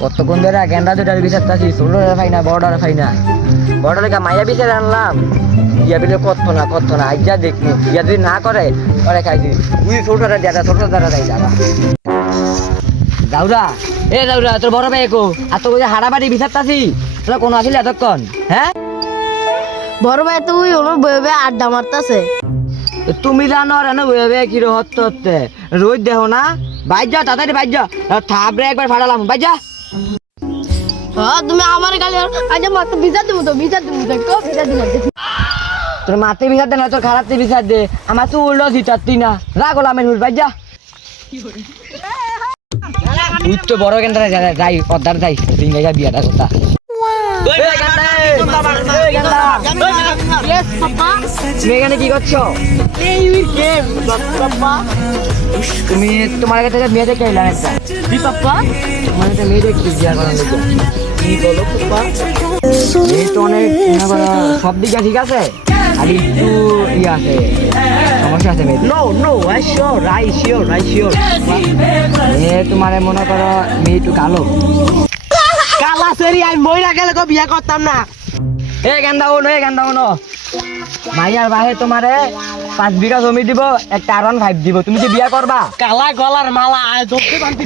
কতক্ষণ ধরে গেন্দা দুটার বিচারতাছি, ছোটরা পাই না, বড়রা পাই না। বড়রা মাইয়া বিচার আনলাম, ইয়া বিলে করতো না, আজ যা দেখবো, ইয়া যদি না করে পরে খাইছি তুই ছোটরা দেয়, ছোট দ্বারা দেয় দাদা। দাউরা, এ দাউরা, তোর বড় ভাই একো আর তোর যে হাড়াবাড়ি বিচারতাছি, তোরা কোনো আসলে এতক্ষণ? হ্যাঁ, বড় ভাই তো ওই ওর বয়ে বয়ে আড্ডা মারতাছে। তুমি জানো আর বইবে কি রে হতে হতে রোদ দেখো না, বাইর যা তাড়াতাড়ি বাইর যা, থাপড়ে একবার ফাটালাম, বাইর যা। হ্যাঁ, তুমি আমার গালে আজ মাত্র বিচার দেবো তো বিচার দেবো। তোর মাতে বিচার দে না, তোর খারাপ বিচার দে, আমার তো উল্টো জিতাতি না, রাগ হলো আমি বাইর যা। তুই তো বড় কেন যাই পদ্মার যাই সিঙ্গাইয়া বিয়াটা কথা। এখানে কি করছো? তুমি তোমার কাছে মেয়ে দেখে এলাম একটা, তোমার কাছে মেয়ে দেখছি বিয়া করার লোক। মেয়ে তো অনেক সব দিকে ঠিক আছে, আর একটু ইয়ে আছে, সমস্যা আছে মেয়ে। মেয়ে তোমার মনে করো মেয়ে একটু কালো। কালা সেরি আমি মইরা গেলে তো বিয়া করতাম না। এ গেন্দা ওনো মাইয়ার বাহে তোমারে 5 বিঘা জমি দিব, একটা R15 দিব, তুমি কি বিয়া করবা? কালা গলার মালা আয় ধরতে পারতি।